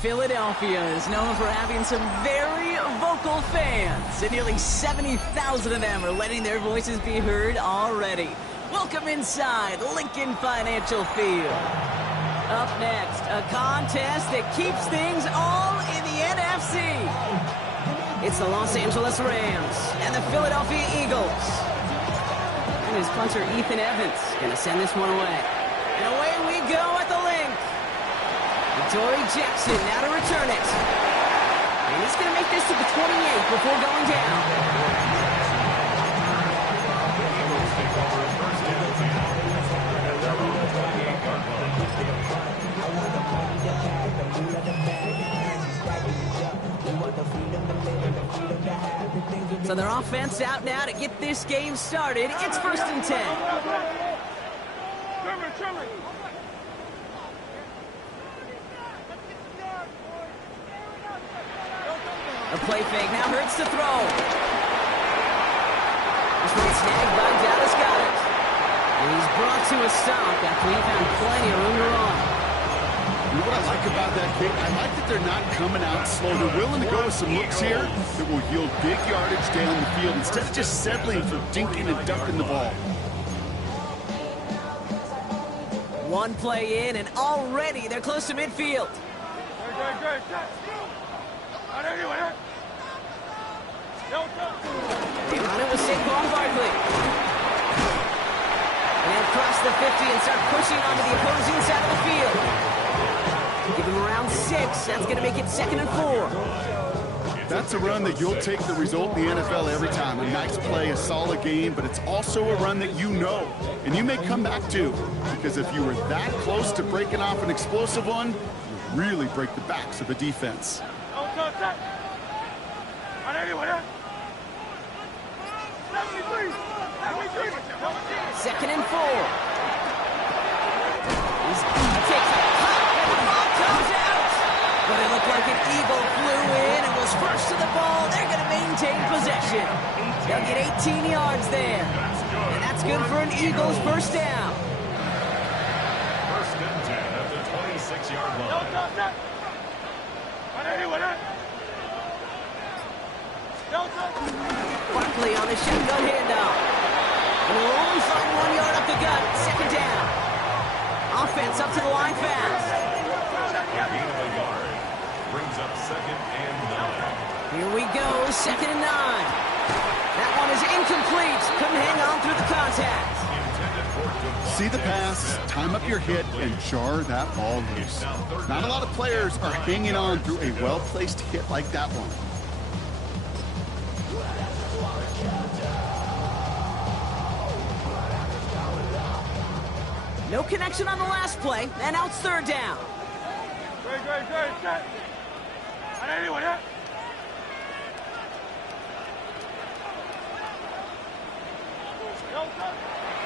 Philadelphia is known for having some very vocal fans, and nearly 70,000 of them are letting their voices be heard already. Welcome inside Lincoln Financial Field. Up next, a contest that keeps things all in the NFC. It's the Los Angeles Rams and the Philadelphia Eagles. And his punter, Ethan Evans, going to send this one away. And away we go at the link. Dory Jackson now to return it. And he's going to make this to the 28 before going down. So their offense out now to get this game started. It's 1st and 10. A play fake now hurts to throw. This one snagged by Dallas Goedert. And he's brought to a stop after he found plenty of room to run. You know what I like about that kick? I like that they're not coming out slow. They're willing to go with some looks here that will yield big yardage down the field instead of just settling for dinking and ducking the ball. One play in, and already they're close to midfield. Good. They run it with Saquon Barkley. And they'll cross the 50 and start pushing onto the opposing side of the field. Give them around 6. That's going to make it 2nd and 4. That's a run that you'll take the result in the NFL every time. A nice play, a solid game, but it's also a run that you know, and you may come back to, because if you were that close to breaking off an explosive one, you really break the backs of the defense. 2nd and 4. He takes a cut, and the ball comes out. But it looked like an eagle flew in and was first to the ball. They're going to maintain possession. They'll get 18 yards there. And that's good for an Eagles first down. First and 10 at the 26-yard line. Barkley on the shotgun handoff. And will only find 1 yard up the gut. Second down. Offense up to the line fast. Gain of a yard. Brings up second and 9. Here we go, second and 9. That one is incomplete. Couldn't hang on through the contact. See the pass, time up your hit, and jar that ball loose. Not a lot of players are hanging on through a well-placed hit like that one. No connection on the last play, and now it's third down.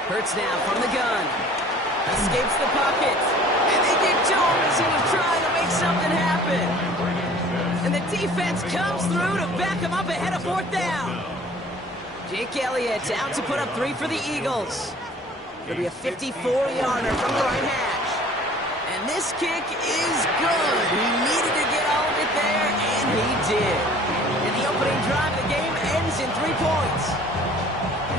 Hurts now from the gun. Escapes the pocket. And they get to him as he was trying to make something happen. And the defense comes through to back him up ahead of fourth down. Jake Elliott out to put up 3 for the Eagles. It'll be a 54-yarder from the right hash. And this kick is good. He needed to get all of it there, and he did. And the opening drive of the game ends in 3 points.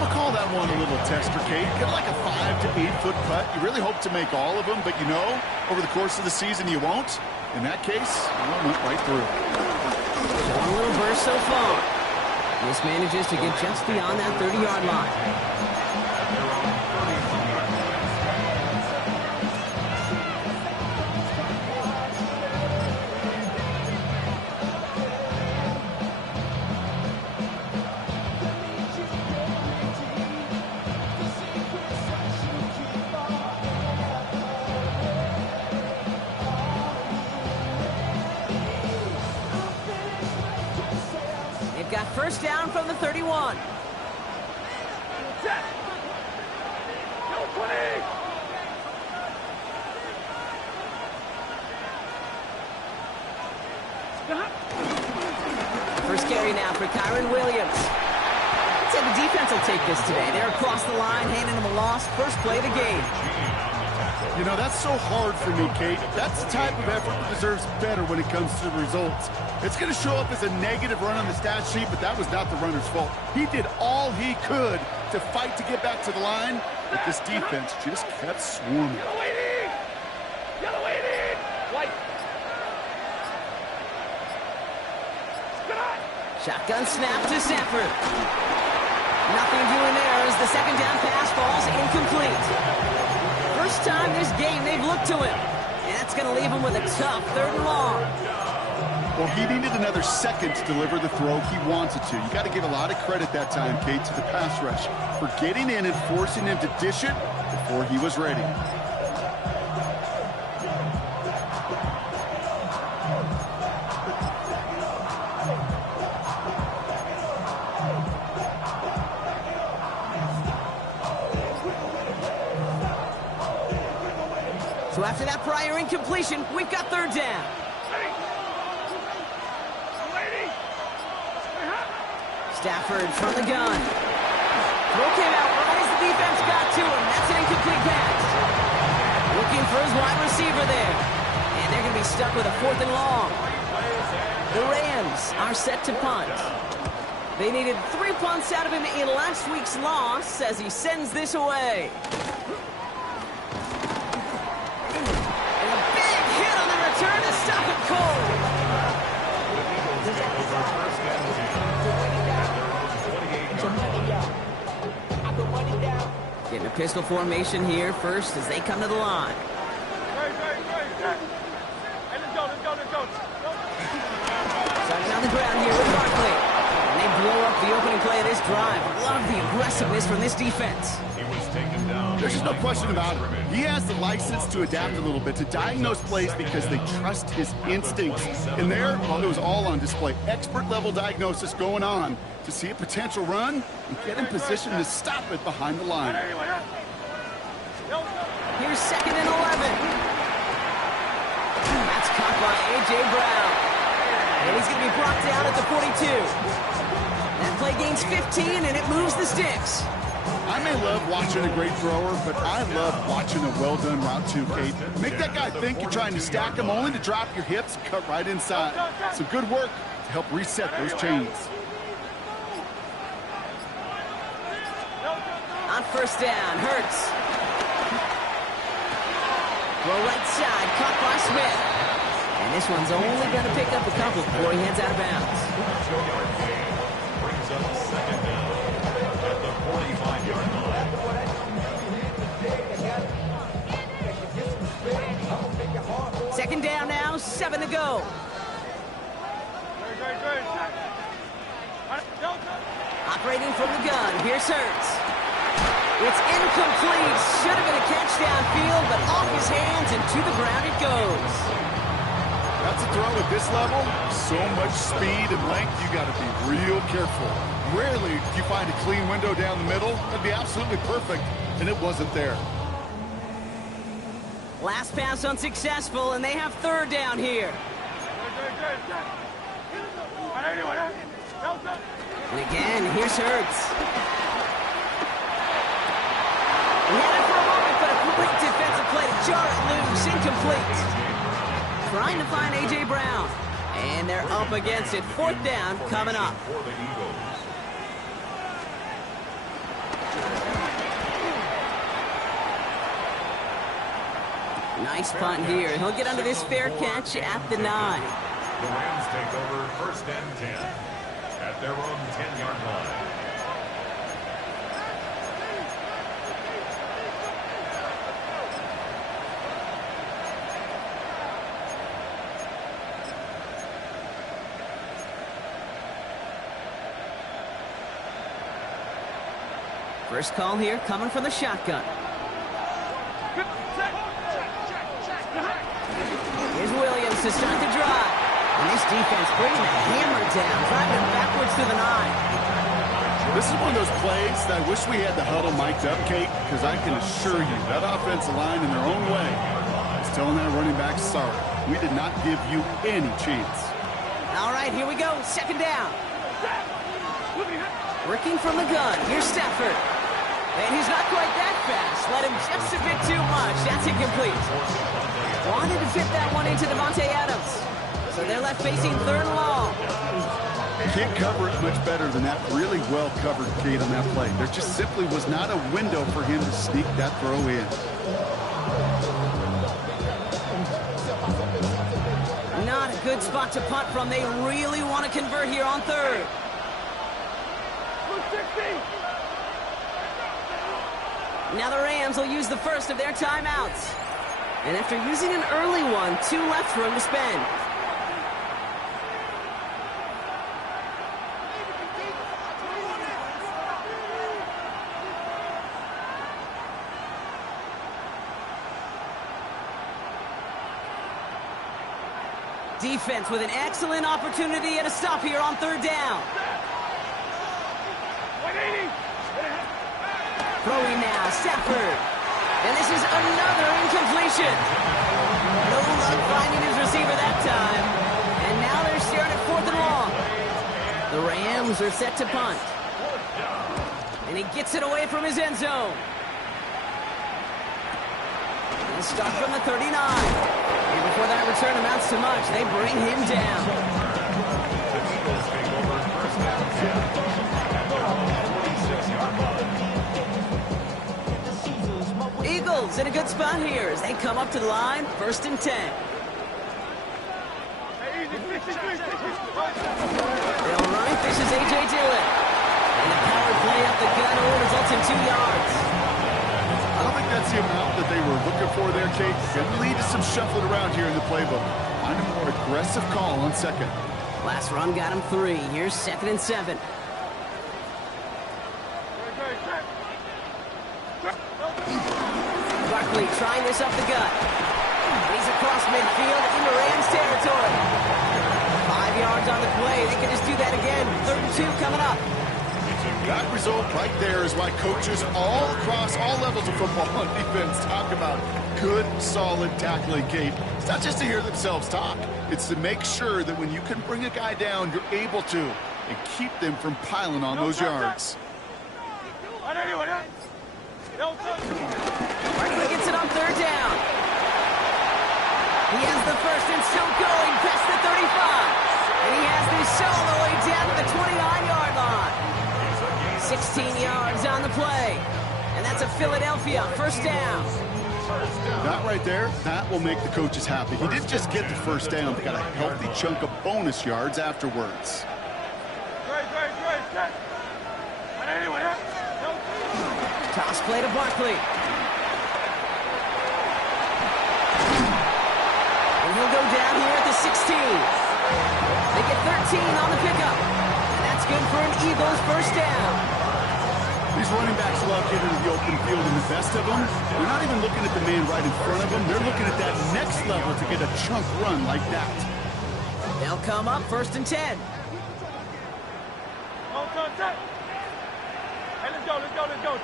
I'll call that one a little tester, Kate. Get like a 5 to 8 foot putt. You really hope to make all of them, but you know, over the course of the season, you won't. In that case, one went right through. One little burst so far. This manages to get just beyond that 30-yard line. Got first down from the 31. First carry now for Kyron Williams. I'd say the defense will take this today. They're across the line, handing them a loss. First play of the game. You know, that's so hard for me, Kate. That's the type of effort that deserves better when it comes to the results. It's going to show up as a negative run on the stat sheet, but that was not the runner's fault. He did all he could to fight to get back to the line, but this defense just kept swarming. Shotgun snap to Sanford. Nothing doing there as the second down pass falls incomplete. First time this game they've looked to him. And that's going to leave him with a tough third and long. Well, he needed another second to deliver the throw he wanted to. You got to give a lot of credit that time, Kate, to the pass rush for getting in and forcing him to dish it before he was ready. So after that prior incompletion, we've got third down. Stafford from the gun. Throw came out right as the defense got to him. That's an incomplete pass. Looking for his wide receiver there. And they're going to be stuck with a 4th and long. The Rams are set to punt. They needed 3 punts out of him in last week's loss as he sends this away. And a big hit on the return to stop it cold. Getting a pistol formation here first as they come to the line. Starting on the ground here with Barkley. And they blow up the opening play of this drive. Love the aggressiveness from this defense. He was taken down. There's just no question about it. He has the license to adapt a little bit, to diagnose plays because they trust his instincts. And there, well, it was all on display. Expert level diagnosis going on to see a potential run and get in position to stop it behind the line. Here's 2nd and 11. stop by A.J. Brown. And he's going to be brought down at the 42. That play gains 15, and it moves the sticks. I may love watching a great thrower, but I love watching a well-done route too, Kate. Make that guy think you're trying to stack him, only to drop your hips and cut right inside. Some good work to help reset those chains. On first down, Hurts. Throw right side, caught by Smith. And this one's only going to pick up a couple before he heads out of bounds. Brings up second down at the 45-yard line. Second down now, 7 to go. Operating from the gun, here's Hurts. It's incomplete. Should have been a catch downfield, but off his hands and to the ground it goes. That's a throw at this level. So much speed and length, you got to be real careful. Rarely do you find a clean window down the middle. That'd be absolutely perfect, and it wasn't there. Last pass unsuccessful, and they have third down here. And again, here's Hurts. He had it for a moment, but a great defensive play to jar it loose. Incomplete. Trying to find A.J. Brown. And they're up against it. Fourth down coming up. For the Eagles. Nice punt here. He'll get under this fair catch at the 9. The Rams take over first and 10 at their own 10-yard line. First call here coming from the shotgun. Here's Williams to start the drive. And this defense bringing the hammer down, driving it backwards to the 9. This is one of those plays that I wish we had the huddle mic'd up, Kate, because I can assure you that offensive line in their own way is telling that running back, sorry, we did not give you any chance. All right, here we go. Second down. Working from the gun. Here's Stafford. And he's not quite that fast. Let him just a bit too much. That's incomplete. Wanted to fit that one into Devontae Adams. So they're left facing third and long. Can't cover it much better than that. Really well covered, Kate, on that play. There just simply was not a window for him to sneak that throw in. Not a good spot to punt from. They really want to convert here on third. Now the Rams will use the first of their timeouts. And after using an early one, 2 left for him to spend. Defense with an excellent opportunity and a stop here on third down. Throwing now, Stafford. And this is another incompletion. No luck finding his receiver that time. And now they're staring at fourth and long. The Rams are set to punt. And he gets it away from his end zone. And start from the 39. And before that return amounts to much, they bring him down. The Eagles take over first and 10 at their own 46-yard line. Eagles in a good spot here as they come up to the line, first and 10. They'll run it. This is A.J. Dillon. And the power play up the gun will result in 2 yards. I don't think that's the amount that they were looking for there, Kate. Going to lead to some shuffling around here in the playbook. Find a more aggressive call on second. Last run got him 3. Here's second and 7. Barkley trying this up the gut. He's across midfield into Rams territory. 5 yards on the play. They can just do that again. 3rd and 2 coming up. That result right there is why coaches all across all levels of football and defense talk about good, solid tackling, Kate. It's not just to hear themselves talk. It's to make sure that when you can bring a guy down, you're able to, and keep them from piling on those yards. Barkley gets it on third down. He has the first and still going past the 35. And he has this all the way down to the 29-yard line. 16 yards on the play. And that's a Philadelphia first down. That right there, that will make the coaches happy. He didn't just get the first down, but got a healthy chunk of bonus yards afterwards. Toss play to Barkley. And he'll go down here at the 16. They get 13 on the pickup. And that's good for an Eagles first down. These running backs love getting to the open field, and the best of them, they're not even looking at the man right in front of them. They're looking at that next level to get a chunk run like that. They'll come up first and 10. Hey, let's go.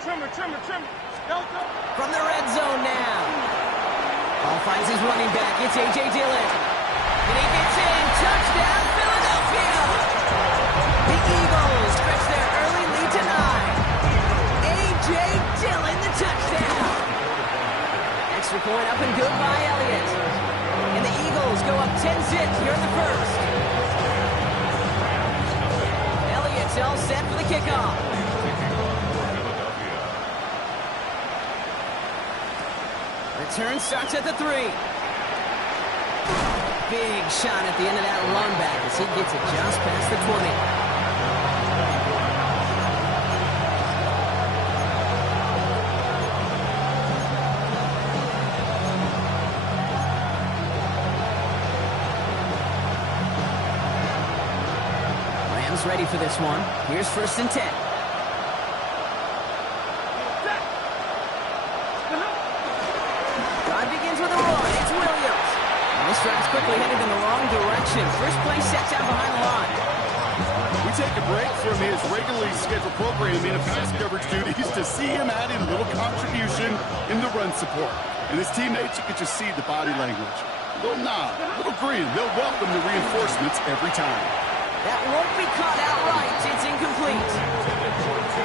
Trimmer. Go. From the red zone now. Ball finds his running back. It's A.J. Dillon. And he gets in. Touchdown, Philadelphia. The Eagles stretch their early lead to 9. A.J. Dillon, the touchdown. Extra point up and good by Elliott. And the Eagles go up 10-zip here in the first. Elliott's all set for the kickoff. Return starts at the 3. Big shot at the end of that run back as he gets it just past the 20. Rams ready for this one. Here's first and 10. With a run, it's Williams. And this drive's quickly headed in the wrong direction. First play set down behind the line. We take a break from his regularly scheduled programming of pass coverage duties to see him add in a little contribution in the run support. And his teammates, you can just see the body language. A little nod, a little grin. They'll welcome the reinforcements every time. That won't be caught outright. It's incomplete.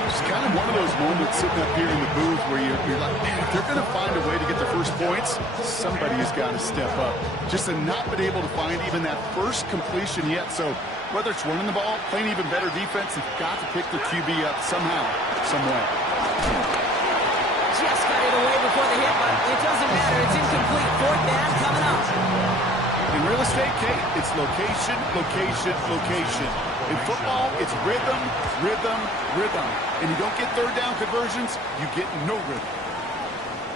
It's kind of one of those moments sitting up here in the booth where you're like, man, if they're going to find a way to get the first points, somebody has got to step up. Just to not been able to find even that first completion yet. So whether it's running the ball, playing even better defense, they've got to pick their QB up somehow, some way. Just got it away before the hit, but it doesn't matter. It's incomplete. Fourth down coming up. In real estate, Kate, it's location, location, location. In football, it's rhythm, rhythm, rhythm. And you don't get third down conversions, you get no rhythm.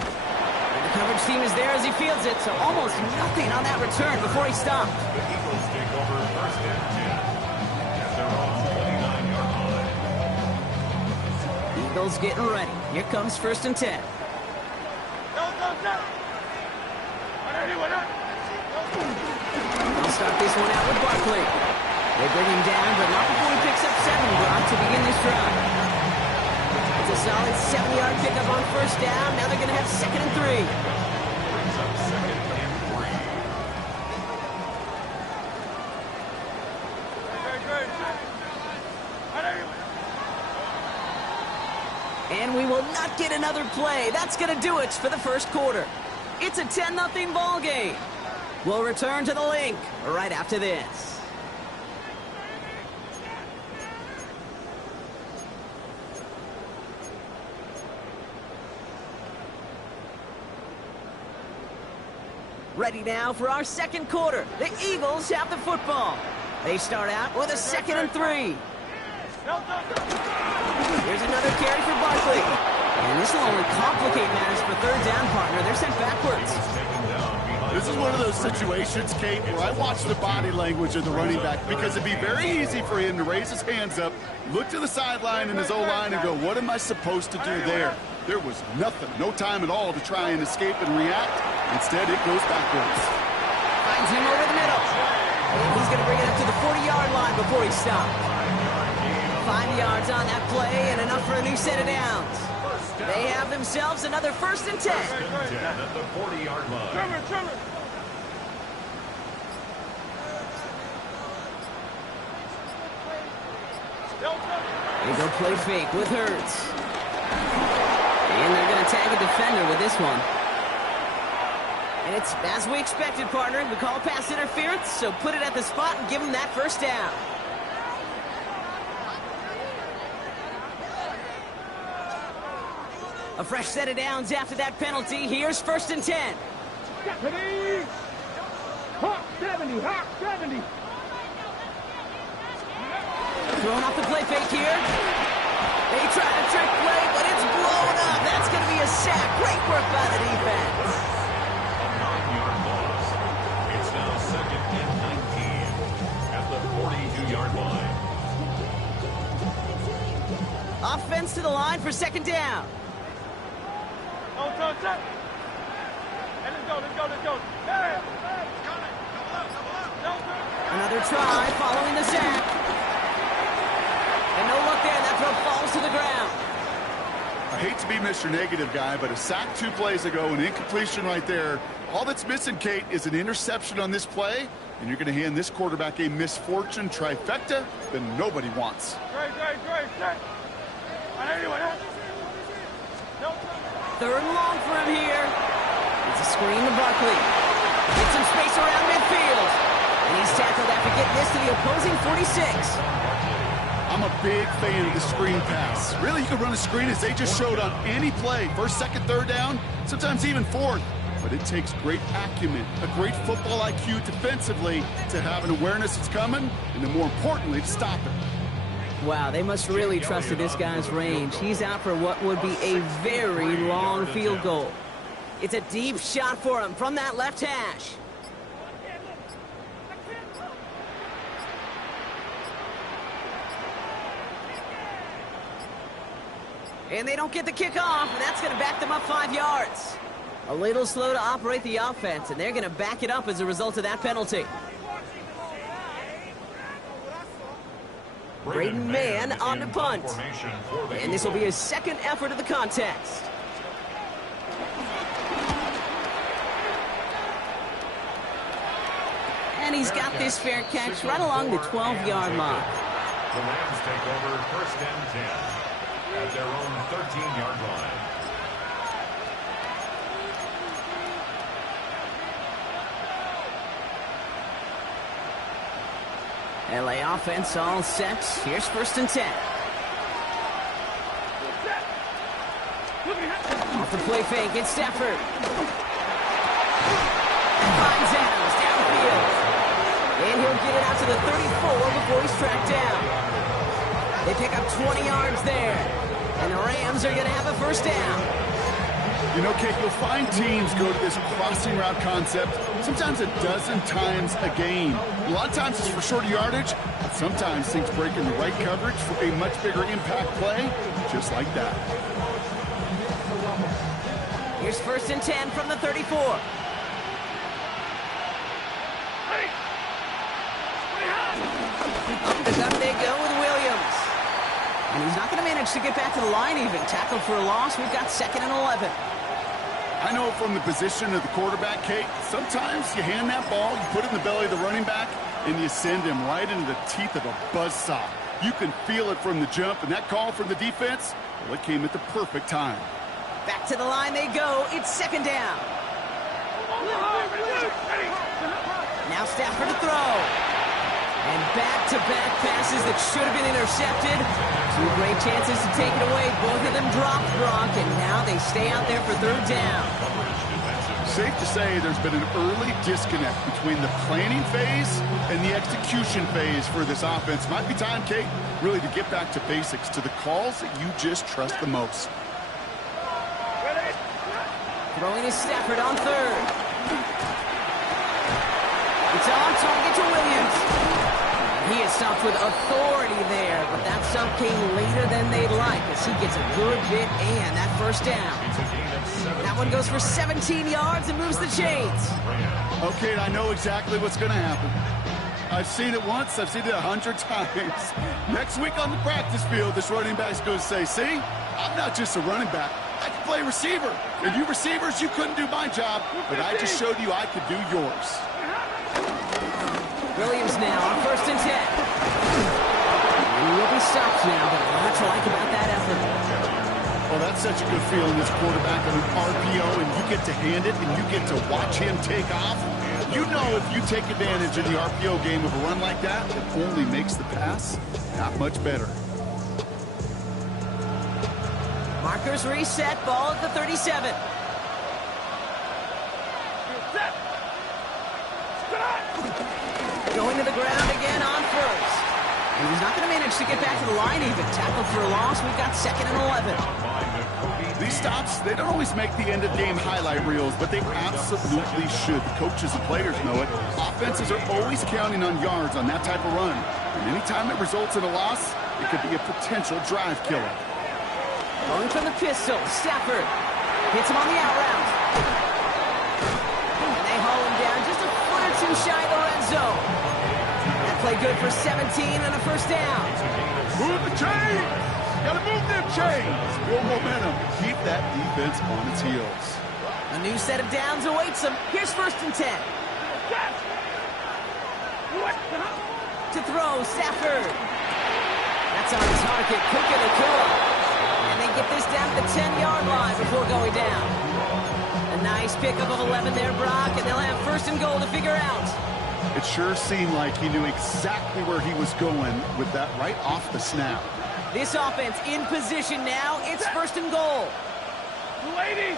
And the coverage team is there as he fields it, so almost nothing on that return before he stopped. The Eagles take over first and 10 at their own 29-yard line. Eagles getting ready. Here comes first and 10. Go. They'll start this one out with Barkley. They bring him down, but not before he picks up 7, Brock, to begin this drive. It's a solid 7-yard pickup on first down. Now they're going to have second and 3. Brings up second and 3. And we will not get another play. That's going to do it for the first quarter. It's a 10-0 ball game. We'll return to the link right after this. Ready now for our second quarter. The Eagles have the football. They start out with a second and 3. Here's another carry for Barkley. And this will only complicate matters for third down, partner. They're sent backwards. This is one of those situations, Kate, where I watch the body language of the running back because it'd be very easy for him to raise his hands up, look to the sideline in his O-line and go, what am I supposed to do there? There was nothing, no time at all to try and escape and react. Instead, it goes backwards. Finds him over the middle. And he's going to bring it up to the 40-yard line before he stops. 5 yards on that play and enough for a new set of downs. They have themselves another 1st and 10. At the 40-yard line. Trimmer. They go play fake with Hurts. And they're going to tag a defender with this one. And it's as we expected, partner. We call pass interference, so put it at the spot and give them that 1st down. A fresh set of downs after that penalty. Here's 1st and 10. Hawk 70. Throwing off the play fake here. They try to trick play, but it's blown up. That's going to be a sack. Great work by the defense. A 9-yard loss. It's now 2nd and 19 at the 42-yard line. Offense to the line for 2nd down. Don't touch. Hey, let's go. Hey. Another try following the sack. And no luck there. That throw falls to the ground. I hate to be Mr. Negative guy, but a sack 2 plays ago, an incompletion right there. All that's missing, Kate, is an interception on this play, and you're going to hand this quarterback a misfortune trifecta that nobody wants. Great. Anyway, 3rd and long for him here. It's a screen to Buckley. Gets some space around midfield. And he's tackled after getting this to the opposing 46. I'm a big fan of the screen pass. Really, you can run a screen as they just showed on any play. 1st, 2nd, 3rd down, sometimes even 4th. But it takes great acumen, a great football IQ defensively to have an awareness it's coming, and then more importantly, to stop it. Wow, they must really trust this guy's range. He's out for what would be a very long field goal. It's a deep shot for him from that left hash. And they don't get the kickoff, and that's going to back them up 5 yards. A little slow to operate the offense, and they're going to back it up as a result of that penalty. Braden Mann on the punt. And this will be his 2nd effort of the contest. And he's got this fair catch right along the 12-yard mark. The Rams take over 1st and 10 at their own 13-yard line. LA offense all set. Here's 1st and 10. Off the play fake, it's Stafford. Finds Adams downfield. And he'll get it out to the 34 before he's tracked down. They pick up 20 yards there. And the Rams are going to have a 1st down. You know, Kate, you'll find teams go to this crossing route concept sometimes a dozen times a game. A lot of times it's for shorter yardage, but sometimes things break in the right coverage for a much bigger impact play, just like that. Here's 1st and 10 from the 34. Up the gut they go with Williams. And he's not going to manage to get back to the line even. Tackled for a loss. We've got 2nd and 11. I know from the position of the quarterback, Kate, sometimes you hand that ball, you put it in the belly of the running back, and you send him right into the teeth of a buzzsaw. You can feel it from the jump, and that call from the defense, well, it came at the perfect time. Back to the line they go. It's 2nd down. Now Stafford to throw. And back-to-back passes that should have been intercepted. 2 great chances to take it away. Both of them dropped, Gronk, and now they stay out there for 3rd down. Safe to say there's been an early disconnect between the planning phase and the execution phase for this offense. Might be time, Kate, really to get back to basics, to the calls that you just trust the most. Throwing is Stafford on 3rd. It's on target to Williams. He is stopped with authority there, but that stop came later than they'd like as he gets a good bit and that 1st down. That one goes for 17 yards and moves the chains. Okay, I know exactly what's going to happen. I've seen it once. I've seen it 100 times. Next week on the practice field, this running back's going to say, see, I'm not just a running back. I can play receiver. And you receivers, you couldn't do my job, but I just showed you I could do yours. Williams now on 1st and 10. He will be stopped now, but a lot to like about that effort. Well, that's such a good feeling as quarterback of an RPO, and you get to hand it, and you get to watch him take off. You know if you take advantage in the RPO game of a run like that, it only makes the pass that much better. Markers reset, ball at the 37. Going to the ground again on 1st. And he's not going to manage to get back to the line even. Tackled for a loss. We've got 2nd and 11. These stops, they don't always make the end-of-game highlight reels, but they absolutely should. The coaches and players know it. Offenses are always counting on yards on that type of run. And anytime it results in a loss, it could be a potential drive killer. Going from the pistol, Stafford hits him on the out route. And they haul him down just a foot or two shy of the red zone. That play good for 17 and a 1st down. Move the chains! Gotta move them chains! Build momentum. Keep that defense on its heels. A new set of downs awaits them. Here's 1st and 10. To throw, Stafford. That's on target. Cook and Akua. And they get this down to the 10-yard line before going down. A nice pickup of 11 there, Brock, and they'll have 1st and goal to figure out. It sure seemed like he knew exactly where he was going with that right off the snap. This offense in position now. It's 1st and goal. 280.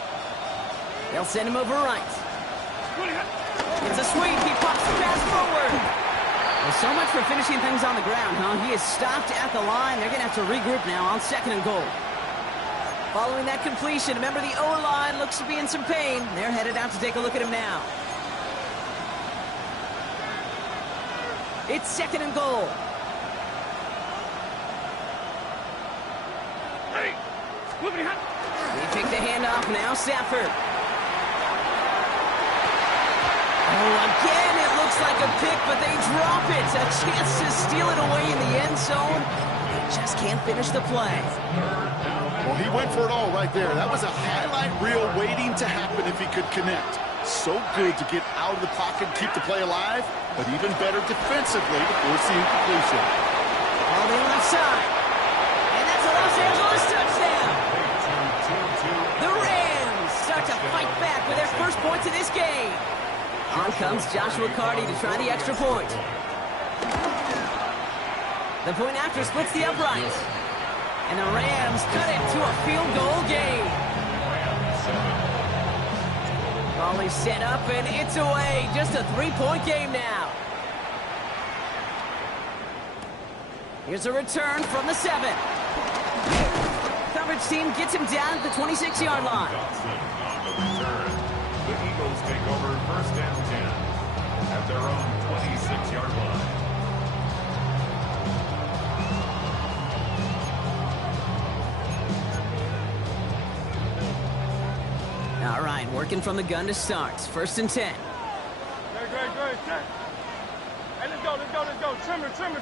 They'll send him over right. It's a sweep. He pops the pass forward. Well, so much for finishing things on the ground, huh? He is stopped at the line. They're going to have to regroup now on 2nd and goal. Following that completion, remember the O-line looks to be in some pain. They're headed out to take a look at him now. It's 2nd and goal. They take the handoff now, Stafford. Oh, again, it looks like a pick, but they drop it. A chance to steal it away in the end zone. They just can't finish the play. Well, he went for it all right there. That was a highlight reel waiting to happen if he could connect. So good to get out of the pocket and keep the play alive, but even better defensively to force the incompletion. All the left side. And that's a Los Angeles touchdown. The Rams start to fight back with their first points of this game. On comes Joshua Carty to try the extra point. The point after splits the upright. And the Rams cut it to a field goal game. Ball is set up and it's away. Just a 3-point game now. Here's a return from the 7. Coverage team gets him down at the 26-yard line. The Eagles take over 1st and 10 at their own 26-yard line. All right, working from the gun to start. 1st and 10. Great. Hey, let's go. Trimmer.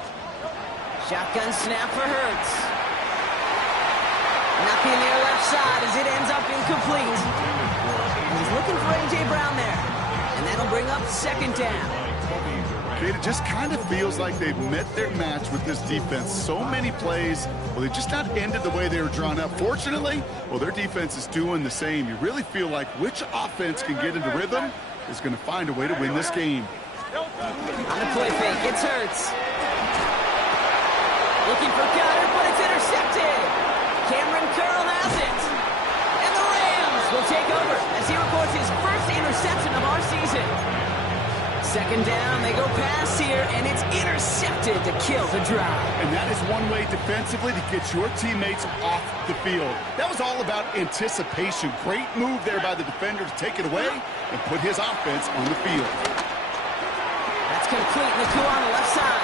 Shotgun snap for Hurts. Knocking near left side as it ends up incomplete. He's looking for A.J. Brown there. And that'll bring up 2nd down. Okay, it just kind of feels like they've met their match with this defense. So many plays, well, they just not ended the way they were drawn up. Fortunately, well, their defense is doing the same. You really feel like which offense can get into rhythm is going to find a way to win this game. On the play fake, it's Hurts. Looking for Goddard, but it's intercepted. Cameron Curl has it. And the Rams will take over as he records his first interception of our season. 2nd down, they go pass here, and it's intercepted to kill the drive. And that is one way defensively to get your teammates off the field. That was all about anticipation. Great move there by the defender to take it away and put his offense on the field. That's complete. Nakua on the left side.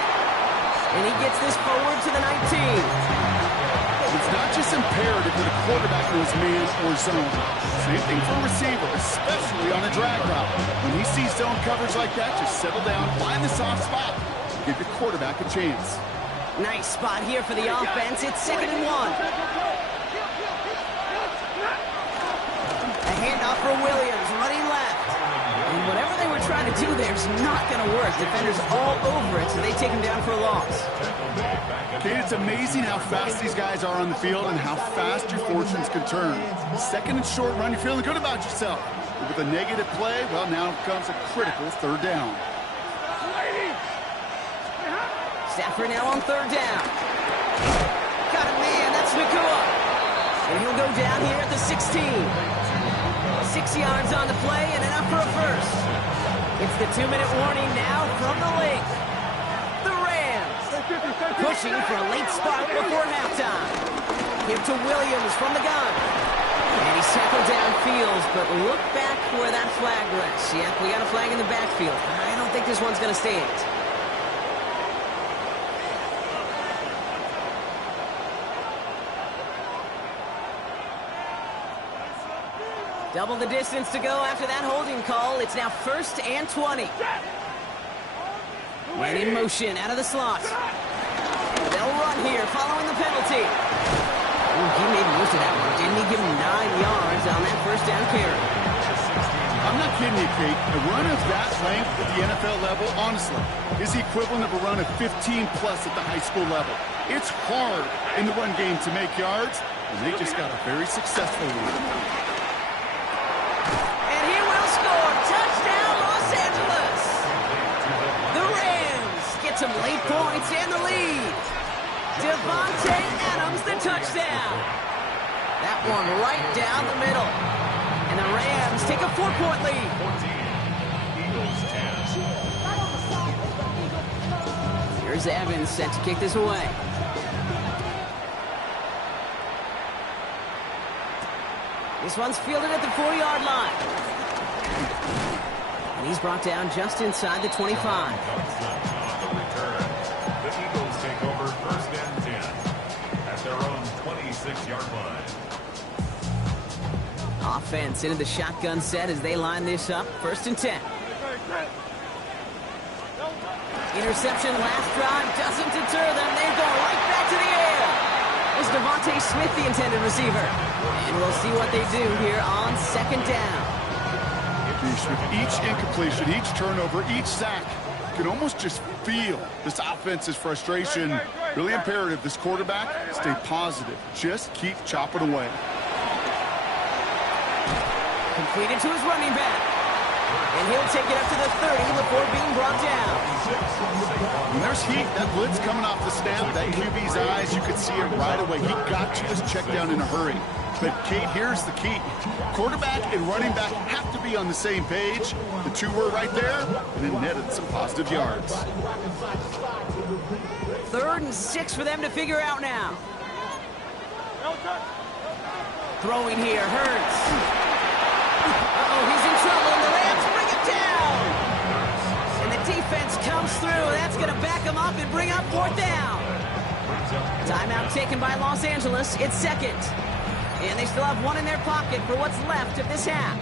And he gets this forward to the 19. It's not just imperative that a quarterback knows man or zone. Same thing for a receiver, especially on a drag route. When he sees zone coverage like that, just settle down, find the soft spot. give your quarterback a chance. Nice spot here for the offense. It's 2nd and 1. A handoff for Williams, running left. And whatever they were trying to do there is not going to work. Defenders all over it, so they take him down for a loss. Kate, it's amazing how fast these guys are on the field and how fast your fortunes can turn. 2nd and short run, you're feeling good about yourself. But with a negative play, well, now comes a critical 3rd down. Stafford now on 3rd down. Got a man, that's Nakua. And he'll go down here at the 16. 6 yards on the play and enough for a first. It's the 2-minute warning now from the lake. The Rams pushing for a late spark before halftime. Give to Williams from the gun. And he's tackled downfield, but look back where that flag rests. Yep, we got a flag in the backfield. I don't think this one's going to stand. Double the distance to go after that holding call. It's now 1st and 20. And in motion out of the slot. They'll run here following the penalty. Ooh, he made most of that one, didn't he? Give him 9 yards on that 1st down carry. I'm not kidding you, Kate. A run of that length at the NFL level, honestly, is the equivalent of a run of 15-plus at the high school level. It's hard in the run game to make yards, and they just got a very successful one. Some late points and the lead. Devontae Adams, the touchdown. That one right down the middle. And the Rams take a 4-point lead. 14, Eagles 10. Here's Evans set to kick this away. This one's fielded at the 4-yard line. And he's brought down just inside the 25. Offense into the shotgun set as they line this up. 1st and 10. Interception last drive doesn't deter them. They go right back to the air. Is Devontae Smith the intended receiver? And we'll see what they do here on 2nd down. With each incompletion, each turnover, each sack, you can almost just feel this offense's frustration. Really imperative, this quarterback, stay positive. Just keep chopping away. Completed to his running back. And he'll take it up to the 30 before being brought down. And there's heat. That blitz coming off the snap, that QB's eyes, you could see it right away. He got to his check down in a hurry. But, Kate, here's the key. Quarterback and running back have to be on the same page. The two were right there, and it netted some positive yards. 3rd and 6 for them to figure out now. Throwing here, Hurts. Uh-oh, he's in trouble, and the Rams bring him down. And the defense comes through. That's going to back him up and bring up 4th down. Timeout taken by Los Angeles. It's 2nd. And they still have one in their pocket for what's left of this half.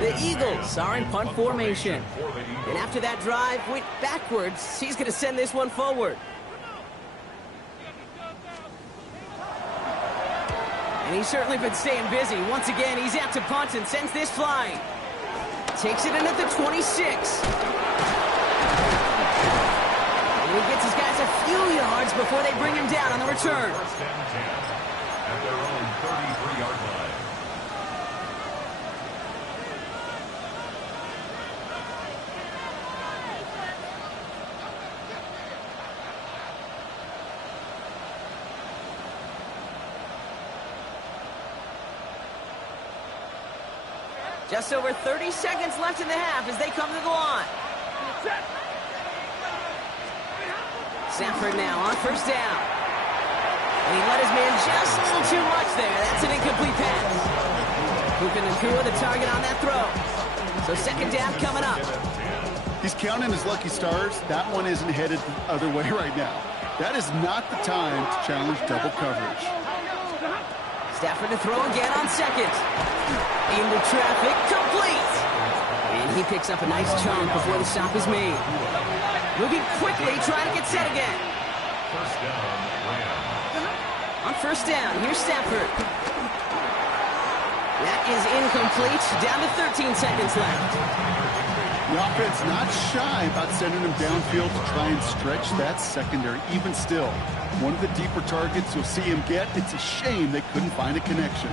The Eagles are in punt formation. And after that drive went backwards, he's going to send this one forward. And he's certainly been staying busy. Once again, he's out to punt and sends this flying. Takes it in at the 26. And he gets his guys a few yards before they bring him down on the return. 1st and 10 at their own 33-yard line. Just over 30 seconds left in the half as they come to the line. Stafford now on 1st down. And he let his man just a little too much there. That's an incomplete pass. Puka Nacua the target on that throw. So 2nd down coming up. He's counting his lucky stars. That one isn't headed the other way right now. That is not the time to challenge double coverage. Stafford to throw again on second. Into traffic, complete. And he picks up a nice chunk before the stop is made. Moving quickly, trying to get set again. First down, Rams. On first down, here's Stafford. That is incomplete. Down to 13 seconds left. The offense not shy about sending him downfield to try and stretch that secondary. Even still, one of the deeper targets you'll see him get. It's a shame they couldn't find a connection.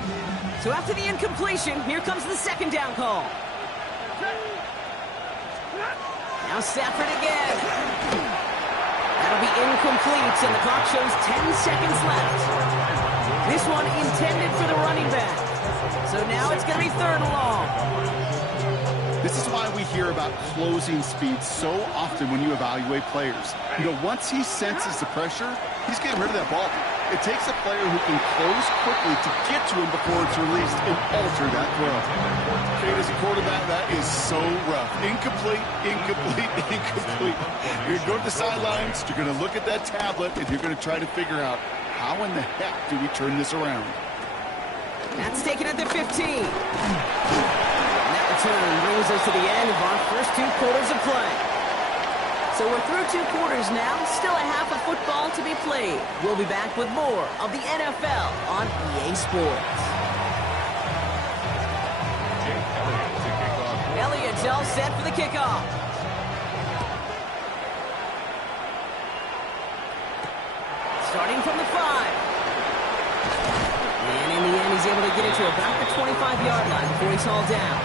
So after the incompletion, here comes the second down call. Now Stafford again. That'll be incomplete, and the clock shows 10 seconds left. This one intended for the running back. So now it's going to be third and long. This is why we hear about closing speed so often when you evaluate players. You know, once he senses the pressure, he's getting rid of that ball. It takes a player who can close quickly to get to him before it's released and alter that throw. Okay, as a quarterback, that is so rough. Incomplete, incomplete, incomplete. You're going to go to the sidelines, you're going to look at that tablet, and you're going to try to figure out how in the heck do we turn this around. That's taken at the 15. And that return brings us to the end of our first 2 quarters of play. So we're through 2 quarters now, still a half of football to be played. We'll be back with more of the NFL on EA Sports. Elliott's all set for the kickoff. Starting from the 5. And in the end, he's able to get it to about the 25-yard line before he's hauled down.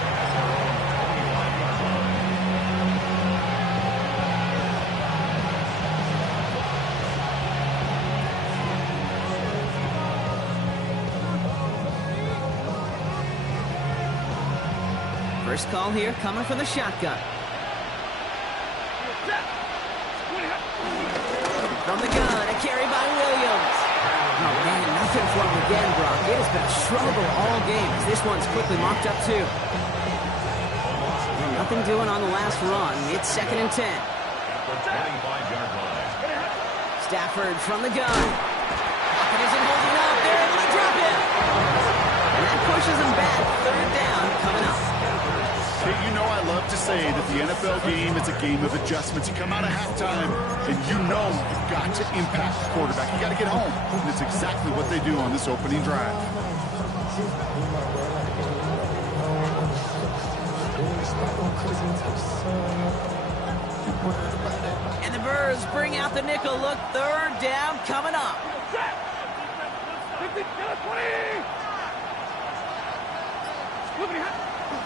First call here coming from the shotgun. From the gun, a carry by Williams. Oh, man, nothing for him again, Brock. It has been a struggle all game as this one's quickly mopped up, too. Nothing doing on the last run. It's 2nd and 10. Stafford from the gun. Pocket isn't holding up. They're able to drop it. And that pushes him back. 3rd down coming up. Hey, you know I love to say that the NFL game is a game of adjustments. You come out of halftime, and you know you've got to impact the quarterback. You got to get home. And it's exactly what they do on this opening drive. And the Birds bring out the nickel look. 3rd down coming up.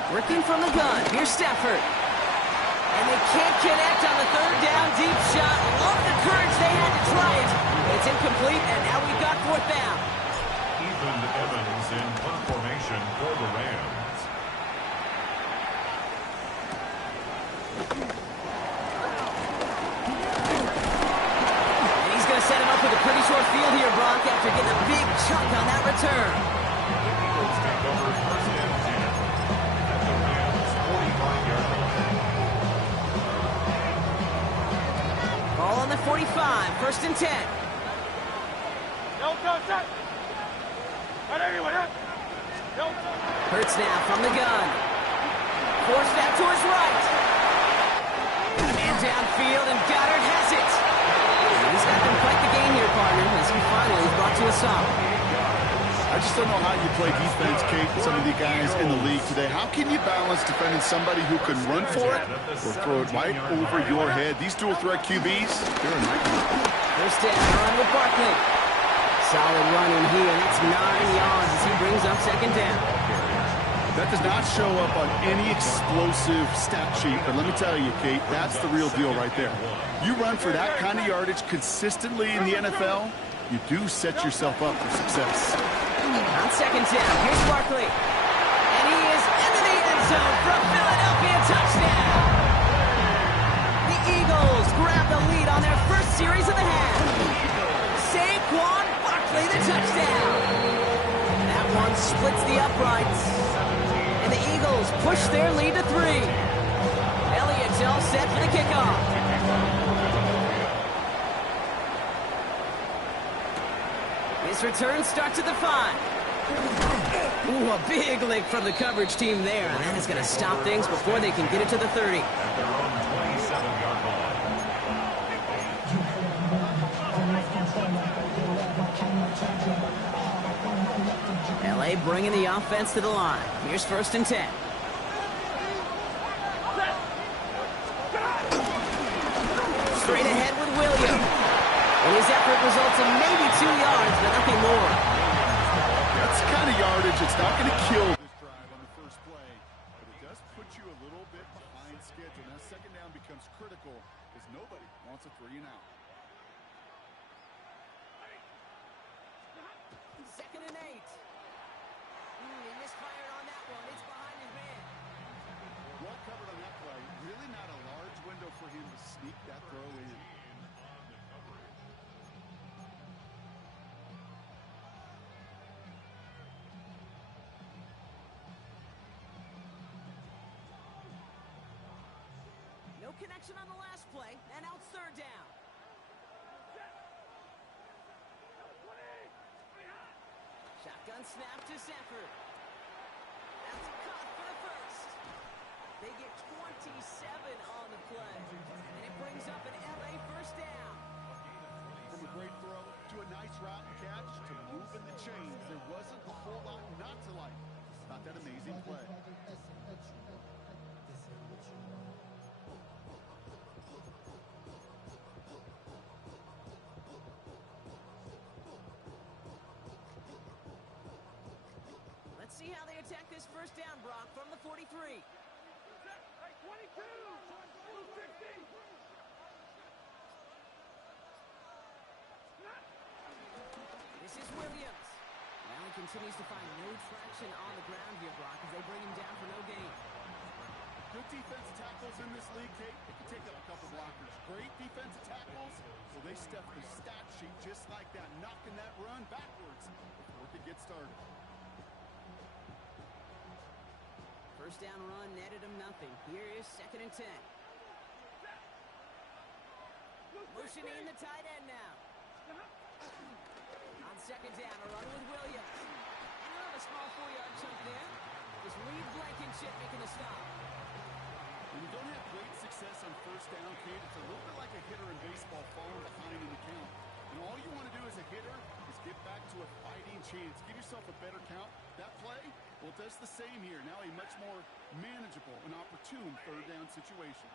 Working from the gun. Here's Stafford. And they can't connect on the 3rd down deep shot. Love the courage they had to try it. It's incomplete, and now we've got 4th down. Ethan Evans in punt formation for the Rams. And he's going to set him up with a pretty short field here, Brock, after getting a big chunk on that return. The Eagles take over 1st and 10 at the Rams' 45-yard line. Ball on the 45, 1st and 10. Hurts now from the gun. Forced that to his right. Man downfield, and Goddard has it. He's got them quite the game here, partner, as he finally is brought to a stop. I just don't know how you play defense, Kate, with some of the guys in the league today. How can you balance defending somebody who can run for it or throw it right over your head? These dual threat QBs, they're a nightmare. First down, run with Barkley. Solid run in here. That's 9 yards as he brings up 2nd down. That does not show up on any explosive stat sheet, but let me tell you, Kate, that's the real deal right there. You run for that kind of yardage consistently in the NFL, you do set yourself up for success. On 2nd down, here's Barkley. And he is into the end zone from Philadelphia, touchdown. The Eagles grab the lead on their first series of the half. Saquon Barkley, the touchdown. That one splits the uprights. And the Eagles push their lead to 3. Elliott's all set for the kickoff. His return starts at the 5. Ooh, a big lick from the coverage team there. And that is going to stop things before they can get it to the 30. At their own 27-yard line. LA bringing the offense to the line. Here's 1st and 10. Straight ahead with Williams. And his effort results in maybe 2 yards, but nothing more. That's the kind of yardage. It's not going to kill this drive on the first play, but it does put you a little bit behind schedule. Now, 2nd down becomes critical because nobody wants a 3 and out. 2nd and 8. He misfired on that one. It's behind his man. Well covered on that play. Really not a large window for him to sneak that throw in. No connection on the last play, and now it's 3rd down. Shotgun snap to Sanford. That's a cut for the 1st. They get 27 on the play, and it brings up an LA 1st down. From a great throw to a nice route and catch to moving the chains, there wasn't a whole lot not to like about that amazing play. Let's see how they attack this 1st down, Brock, from the 43. 22! 260! This is Williams. Well, he continues to find no traction on the ground here, Brock, as they bring him down for no gain. Good defensive tackles in this league, Kate. They can take up a couple blockers. Great defensive tackles, well, they step the stat sheet just like that, knocking that run backwards before it could get started. 1st down run netted him nothing. Here is 2nd and 10. Motioning the tight end now. On 2nd down, a run with Williams. And he'll have a small 4-yard chunk there. Just Reed Blankenship making the stop. When you don't have great success on 1st down, Kate, it's a little bit like a hitter in baseball falling behind in the count. And all you want to do as a hitter is get back to a fighting chance. Give yourself a better count. That play, well, it does the same here. Now a much more manageable and opportune 3rd down situation.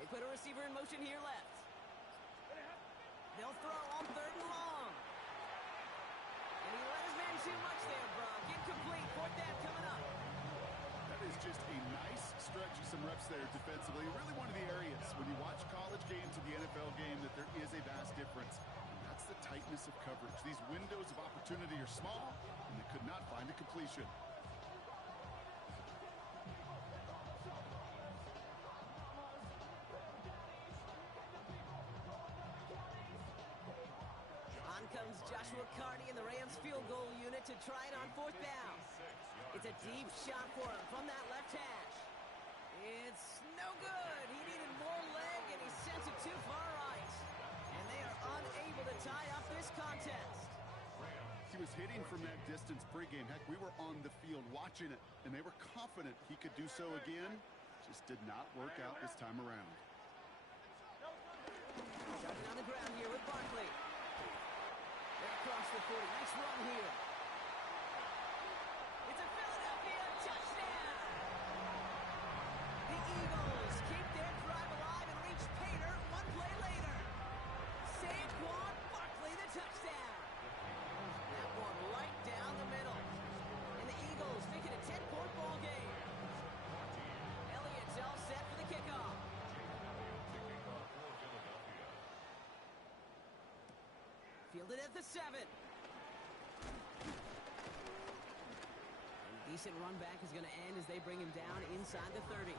They put a receiver in motion here left. They'll throw on 3rd and long. And he let his man too much there, Brock. Incomplete. 4th down coming up. That is just a nice stretch of some reps there defensively. Really one of the areas when you watch college games and the NFL game that there is a vast difference. And that's the tightness of coverage. These windows of opportunity are small, and they could not find a completion. On comes Joshua Carty and the Rams field goal unit to try it on 4th down. It's a deep shot for him from that left hash. It's no good. He needed more leg, and he sends it too far right. And they are unable to tie up this contest. He was hitting from that distance pregame. Heck, we were on the field watching it, and they were confident he could do so again. Just did not work out this time around. Jumping on the ground here with Barkley. They're across the 40. Nice run here. It's a Philadelphia touchdown. The Eagles keep their drive alive and reach Pater 1 play later. Saquon Barkley, the touchdown. That one right down the middle. And the Eagles make it a 10-point ball game. Elliott's all set for the kickoff. Fielded at the 7. A decent run back is going to end as they bring him down inside the 30.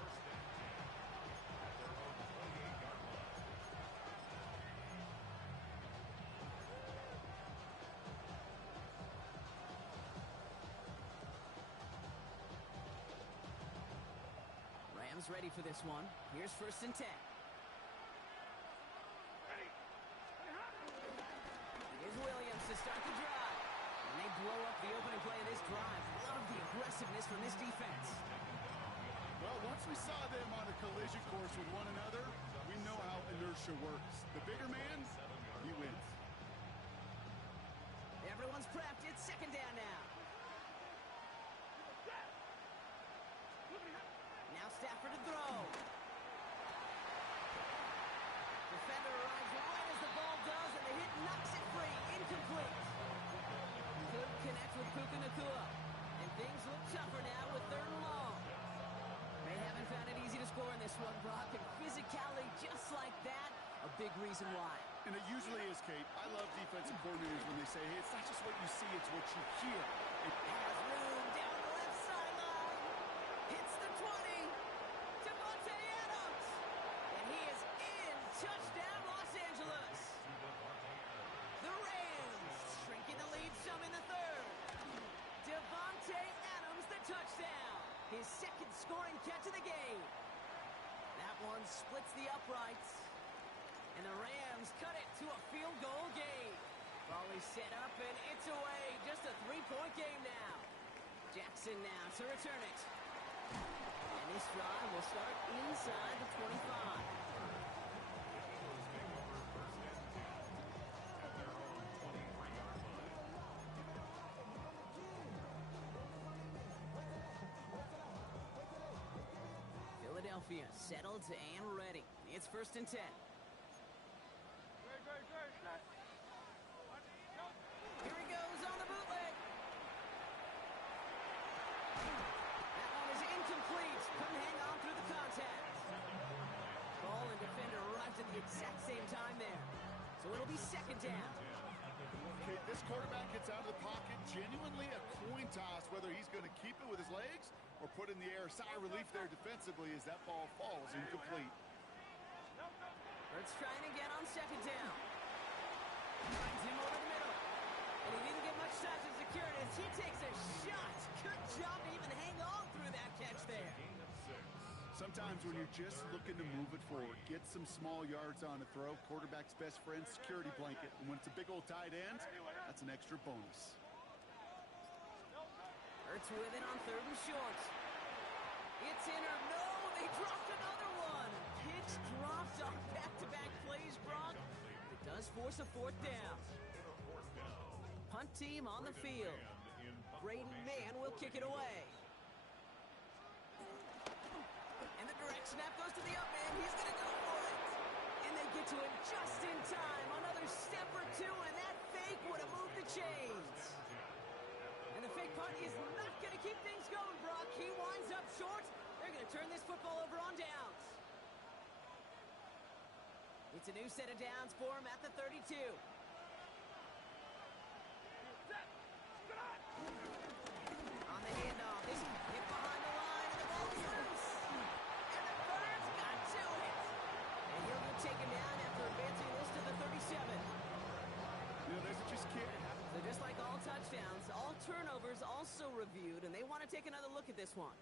Rams ready for this one. Here's 1st and 10. Here's Williams we saw them on a collision course with one another, we know how inertia works. The bigger man, he wins. Everyone's prepped. It's second down now. Now Stafford to throw. Defender arrives right as the ball does, and the hit knocks it free. Incomplete. Couldn't connect with Puka Nacua. And things look tougher now with 3rd and long. They haven't found it easy to score in this one, Brock, and physicality just like that, a big reason why. And it usually is, Kate. I love defensive coordinators when they say, hey, it's not just what you see, it's what you hear. It has room down the left sideline. Hits the 20. Devontae Adams. And he is in. Touchdown, Los Angeles. The Rams shrinking the lead some in the 3rd. Devontae Adams, the touchdown. His 2nd scoring catch of the game. That one splits the uprights. And the Rams cut it to a field goal game. Ball is set up and it's away. Just a 3-point game now. Jackson now to return it. And this drive will start inside the 25. Philadelphia settled and ready. It's 1st and 10. Here he goes on the bootleg. That one is incomplete. Couldn't hang on through the contact. Ball and defender arrived at the exact same time there. So it'll be 2nd down. Okay, this quarterback gets out of the pocket, genuinely a coin toss, whether he's going to keep it with his legs or put in the air. Sigh of relief there defensively as that ball falls incomplete. Let's try and again on 2nd down. Finds him over the middle. And he didn't get much time to secure it as he takes a shot. Good job to even hang on through that catch there. Sometimes when you're just looking to move it forward, get some small yards on a throw, quarterback's best friend, security blanket. And when it's a big old tight end, that's an extra bonus. Ertz with it on 3rd and short. It's in or no, they dropped another one. Pitch dropped on back-to-back plays, Brock. It does force a 4th down. Punt team on the field. Braden Mann will kick it away. And the direct snap goes to the up man. He's going to go for it. And they get to him just in time. Another step or two, and that fake would have moved the chains. And the fake punt is not going to keep things going, Brock. He winds up short. They're going to turn this football over on downs. It's a new set of downs for him at the 32. On the handoff, this hit behind the line, and the ball is loose. And the Birds got to it. And he'll be taken down after advancing this to the 37. You know, there's a just can't happen. So just like all touchdowns, all turnovers also reviewed, and they want to take another look at this one.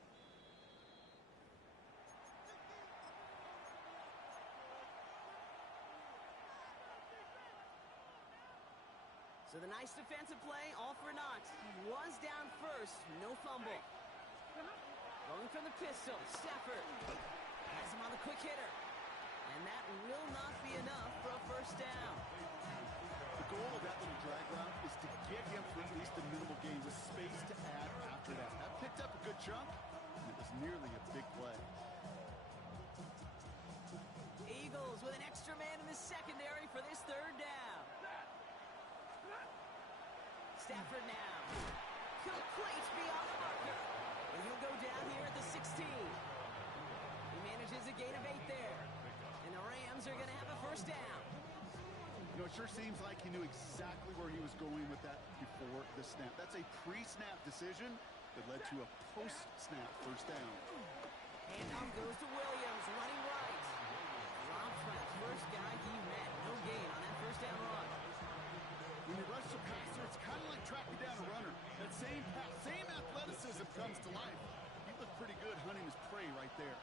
So the nice defensive play, all for naught. He was down first, no fumble. Going from the pistol, Stafford has him on the quick hitter. And that will not be enough for a 1st down. The goal of that little drag route is to get him for at least a minimal gain with space to add after that. That picked up a good chunk, and it was nearly a big play. Eagles with an extra man in the secondary for this 3rd down. Stafford now. Complete beyond the marker. And he'll go down here at the 16. He manages a gain of 8 there. And the Rams are going to have a 1st down. You know, it sure seems like he knew exactly where he was going with that before the snap. That's a pre-snap decision that led to a post-snap 1st down. Handoff goes to Williams, running right. Drops for the first guy he met. No gain on that 1st down run. When you rush the passer, it's kind of like tracking down a runner. That same pass, same athleticism comes to life. He looked pretty good hunting his prey right there.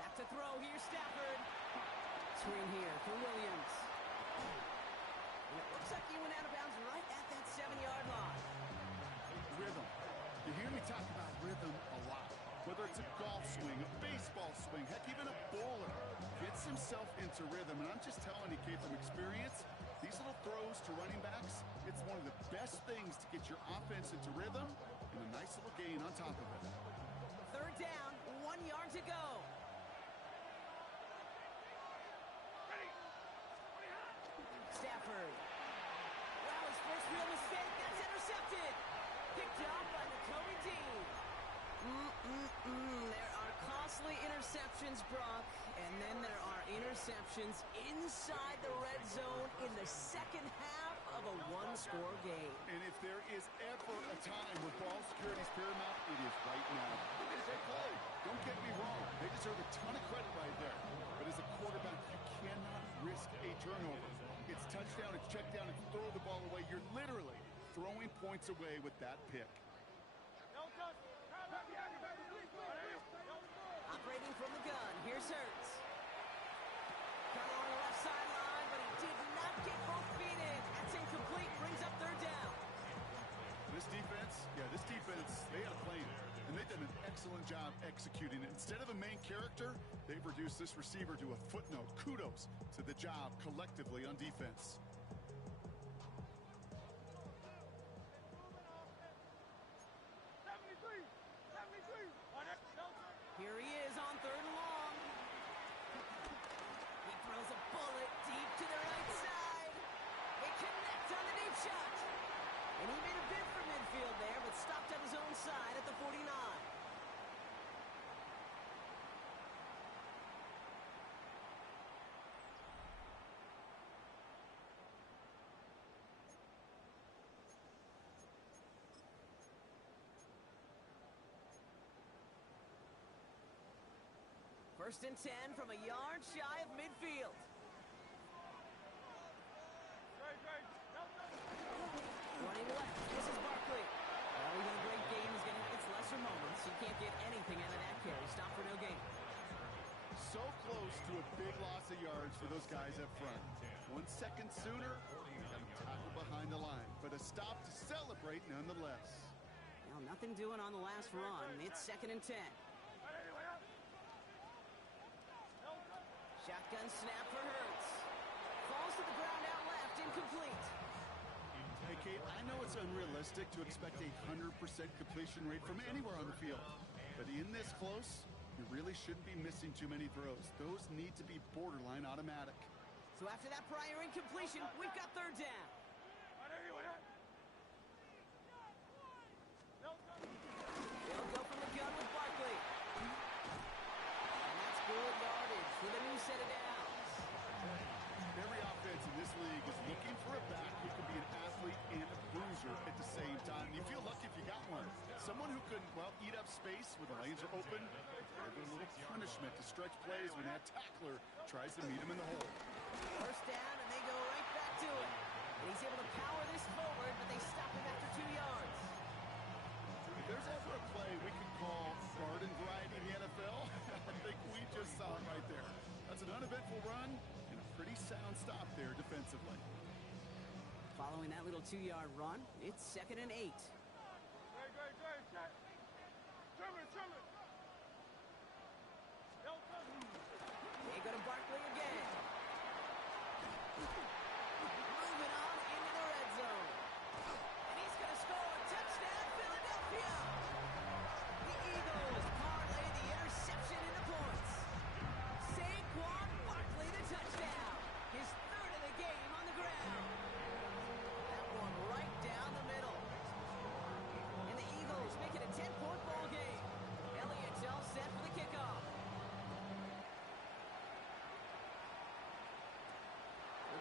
Back to throw here, Stafford. Screen here for Williams. And it looks like he went out of bounds right at that 7-yard line. Rhythm. You hear me talk about rhythm a football swing. Heck, even a bowler gets himself into rhythm. And I'm just telling you, Kate, from experience, these little throws to running backs, it's one of the best things to get your offense into rhythm and a nice little gain on top of it. Third down, 1 yard to go. Stafford. Wow, his first real mistake. That's intercepted. Picked up by Nakobe Dean. There are costly interceptions, Brock, and then there are interceptions inside the red zone in the second half of a one-score game. And if there is ever a time where ball security is paramount, it is right now. It is a play. Don't get me wrong. They deserve a ton of credit right there. But as a quarterback, you cannot risk a turnover. It's touchdown, it's check down, it's throw the ball away. You're literally throwing points away with that pick. Operating from the gun, here's Hurts. Coming on the left sideline, but he did not get both feet in. That's incomplete, brings up third down. This defense, they had a plan, and they've done an excellent job executing it. Instead of a main character, they've reduced this receiver to a footnote. Kudos to the job collectively on defense. Here he is on third and long. He throws a bullet deep to the right side. They connect on the deep shot. And he made a bid for midfield there, but stopped on his own side at the 49. First and 10 from a yard shy of midfield. Running left, this is Barkley. Oh, he's in a great game. He's going to have its lesser moments. He can't get anything out of that carry. Stop for no gain. So close to a big loss of yards for those guys up front. 1 second sooner, got him tackled behind the line. But a stop to celebrate nonetheless. Well, nothing doing on the last run. It's second and 10. Shotgun snap for Hurts. Falls to the ground out left, incomplete. Hey, Kate, I know it's unrealistic to expect a 100% completion rate from anywhere on the field. But in this close, you really shouldn't be missing too many throws. Those need to be borderline automatic. So after that prior incompletion, we've got third down. They'll go from the gun with Barkley. And that's good yardage with a new set of downs. Every offense in this league is looking for a back who can be an athlete and a bruiser at the same time. And you feel lucky if you got one. Someone who can, well, eat up space when the lanes are open. Give a little punishment to stretch plays when that tackler tries to meet him in the hole. First down, and they go right back to it. And he's able to power this forward, but they stop him after 2 yards. If there's ever a play we could call garden variety in the NFL, I think we just saw it right there. That's an uneventful run and a pretty sound stop there defensively. Following that little 2-yard run, it's second and 8. They go to Barkley again. Moving on into the red zone. And he's going to score a touchdown, Philadelphia. The Eagles parlay the interception into points. Saquon Barkley, the touchdown. His third of the game on the ground. That one right down the middle. And the Eagles make it a 10-point ball game. Elliott's all set for the kickoff.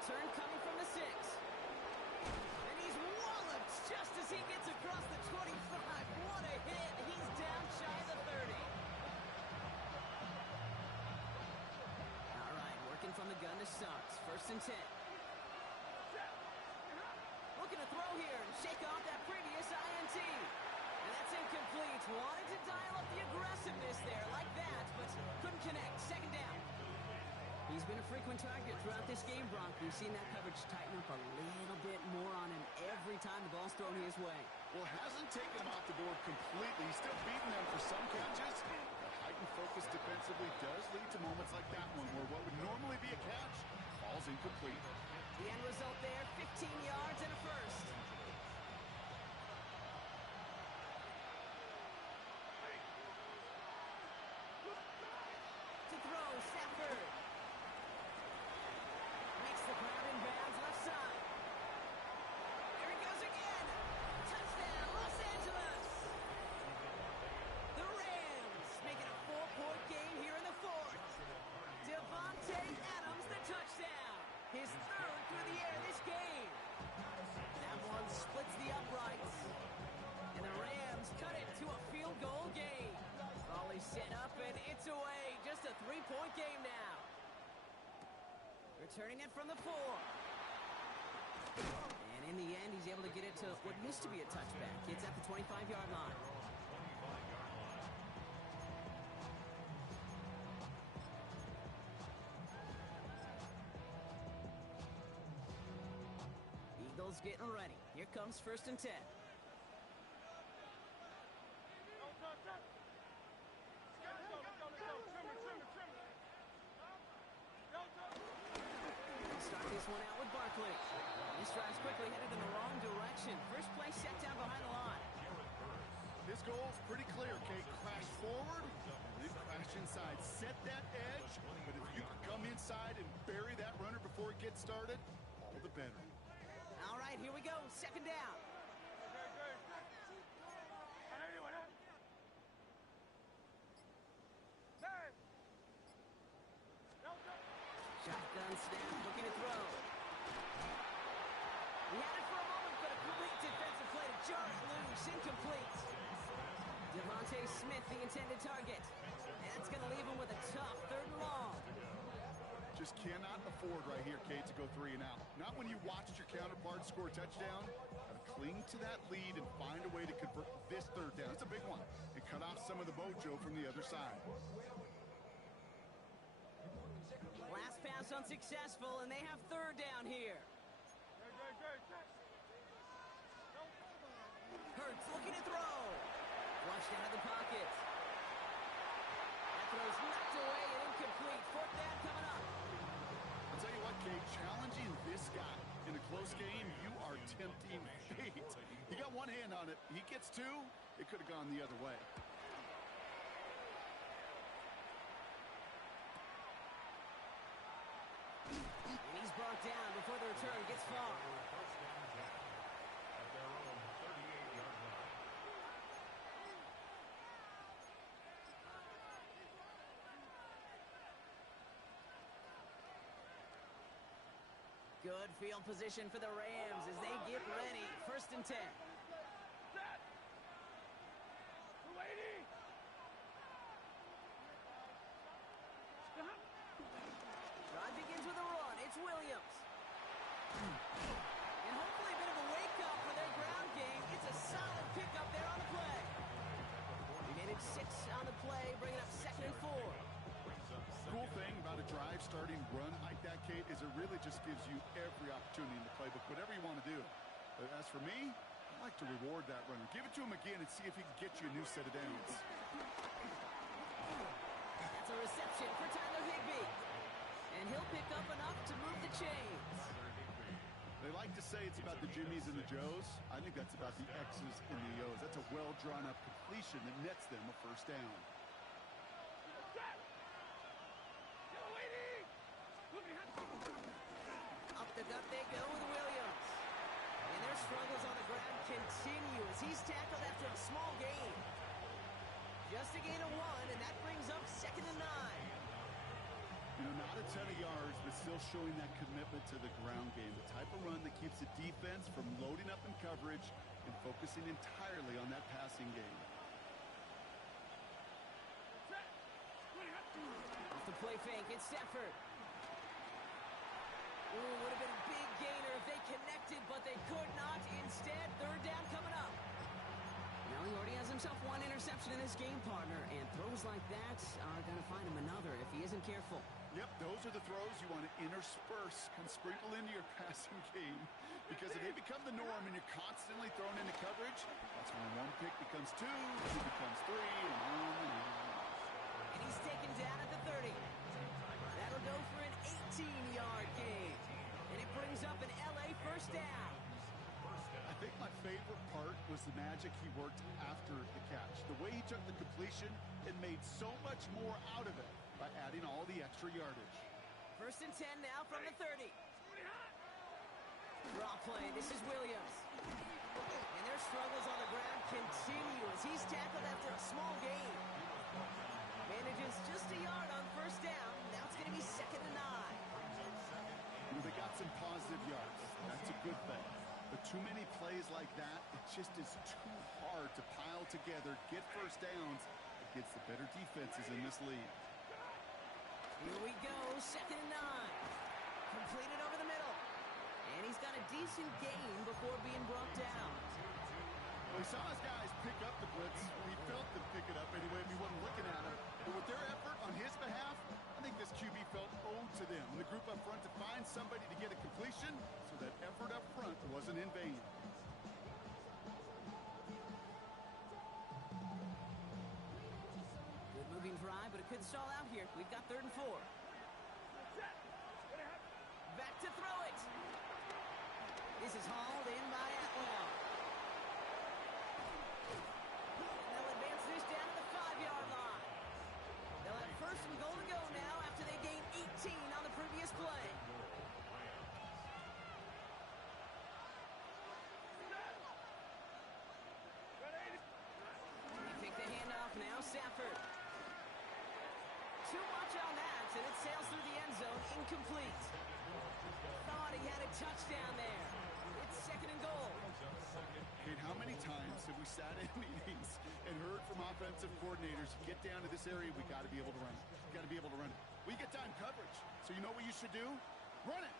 Return coming from the 6. And he's walloped just as he gets across the 25. What a hit. He's down shy of the 30. All right, working from the gun to Suggs. First and 10. Looking to throw here and shake off that previous INT. And that's incomplete. Wanted to dial up the aggressiveness there like that, but couldn't connect. Second down. He's been a frequent target throughout this game, Bronk. We've seen that coverage tighten up a little bit more on him every time the ball's thrown his way. Well, hasn't taken him off the board completely. He's still beating them for some catches. The height and focus defensively does lead to moments like that one, where what would normally be a catch falls incomplete. The end result there, 15 yards and a first. To throw, Stafford. Makes the grab in bounds left side. There he goes again. Touchdown, Los Angeles. The Rams making a 4-point game here in the fourth. Devontae Adams, the touchdown. His third through the air this game. That one splits the uprights. And the Rams cut it to a field goal game. Volley set up and it's away. Just a 3-point game now. Returning it from the 4. And in the end, he's able to get it to what used to be a touchback. It's at the 25-yard line. Eagles getting ready. Here comes 1st and 10. Start this one out with Barkley. This drive's quickly headed in the wrong direction. First play set down behind the line. This goal's pretty clear, Kate. Crash forward, and then crash inside. Set that edge, but if you can come inside and bury that runner before it gets started, all the better. All right, here we go. 2nd down. Shotgun snap, looking to throw. He had it for a moment, but a complete defensive play to jar it loose. Incomplete. Devontae Smith, the intended target. That's going to leave him with a tough 3rd and long. Just cannot afford right here, Kate, to go 3 and out. Not when you watched your counterpart score a touchdown. Gotta cling to that lead and find a way to convert this 3rd down. It's a big one. And cut off some of the mojo from the other side. Last pass unsuccessful, and they have 3rd down here. Hurts looking to throw. Flushed out of the pocket. That throw's knocked away and incomplete. 4th down coming up. I'll tell you what, Kate, challenging this guy in a close game, you are tempting fate. He got one hand on it. He gets 2. It could have gone the other way. And he's brought down before the return gets far. At their own 38-yard line. Good field position for the Rams as they get ready. 1st and 10. Drive begins with a run. It's Williams. And hopefully a bit of a wake-up for their ground game. It's a solid pickup there on the play. He made it 6 on the play, bringing up 2nd and 4. Cool thing about a drive starting run like that, Kate, is it really just gives you every opportunity in the playbook, whatever you want to do. But as for me, I like to reward that runner. Give it to him again and see if he can get you a new set of downs. That's a reception for Tyler Higbee. And he'll pick up enough to move the chains. They like to say it's about the Jimmies and the Joes. I think that's about the X's and the O's. That's a well-drawn-up completion that nets them a 1st down. Up the gut they go with Williams. And their struggles on the ground continue as he's tackled after a small gain. Just a gain of 1, and that brings up 2nd and 9. You know, not a ton of yards, but still showing that commitment to the ground game. The type of run that keeps the defense from loading up in coverage and focusing entirely on that passing game. Off the play fake, it's Stafford. Ooh, would have been a big gainer if they connected, but they could not. Instead, 3rd down coming up. Now he already has himself 1 interception in this game, partner, and throws like that are going to find him another if he isn't careful. Yep, those are the throws you want to intersperse and sprinkle into your passing game, because if they become the norm and you're constantly thrown into coverage, that's when 1 pick becomes 2, 2 becomes 3, and on and on. And he's taken down at the 30. That'll go for an 18-yard gain. And it brings up an LA first down. I think my favorite part was the magic he worked after the catch. The way he took the completion and made so much more out of it by adding all the extra yardage. First and 10 now from the 30. Draw play. This is Williams. And their struggles on the ground continue as he's tackled after a small gain. Manages just a yard on first down. Now it's going to be 2nd and 9. You know, they got some positive yards. That's a good thing. But too many plays like that, it just is too hard to pile together, get first downs against the better defenses in this league. Here we go, 2nd and 9. Completed over the middle. And he's got a decent gain before being brought down. Well, he saw his guys pick up the blitz. He felt them pick it up anyway if he wasn't looking at him. But with their effort on his behalf, I think this QB felt owed to them. And the group up front to find somebody to get a completion so that effort up front wasn't in vain. Good moving drive, but it could stall out here. We've got 3rd and 4. Back to throw it. This is hauled in by Atwell. They'll advance this down to the 5-yard line. They'll have 1st and goal to go now after they gained 18 on the previous play. They take the handoff now, Stafford. Too much on that, and it sails through the end zone, incomplete. Thought he had a touchdown there. It's 2nd and goal. Kate, how many times have we sat in meetings and heard from offensive coordinators, get down to this area, we got to be able to run it. Got to be able to run it. We get time coverage, so you know what you should do? Run it.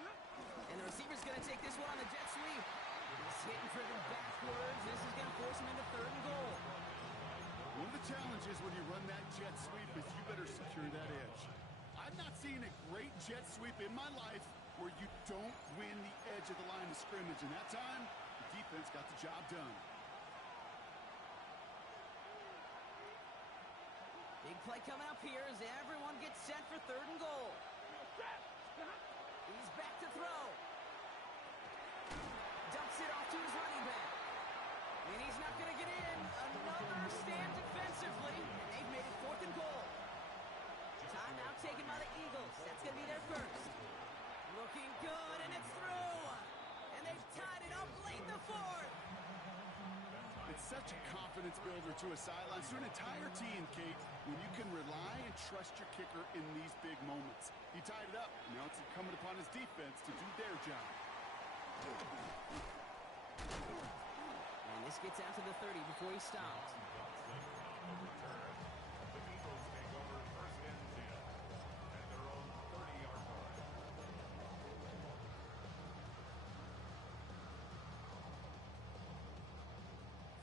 And the receiver's going to take this one on the jet sweep. He's hitting for them backwards. This is going to force him into 3rd and goal. One of the challenges when you run that jet sweep is you better secure that edge. I've not seen a great jet sweep in my life where you don't win the edge of the line of scrimmage. And that time, the defense got the job done. Big play coming up here as everyone gets set for 3rd and goal. He's back to throw. Dumps it off to his running back. And he's not going to get in. Another stand defensively. And they've made it 4th and goal. Timeout taken by the Eagles. That's going to be their 1st. Looking good, and it's through. And they've tied it up late in the 4th. It's such a confidence builder to a sideline, to an entire team, Kate, when you can rely and trust your kicker in these big moments. He tied it up. Now it's incumbent upon his defense to do their job. And this gets out to the 30 before he stops. The Eagles take over 1st and 10 at their own 30-yard line.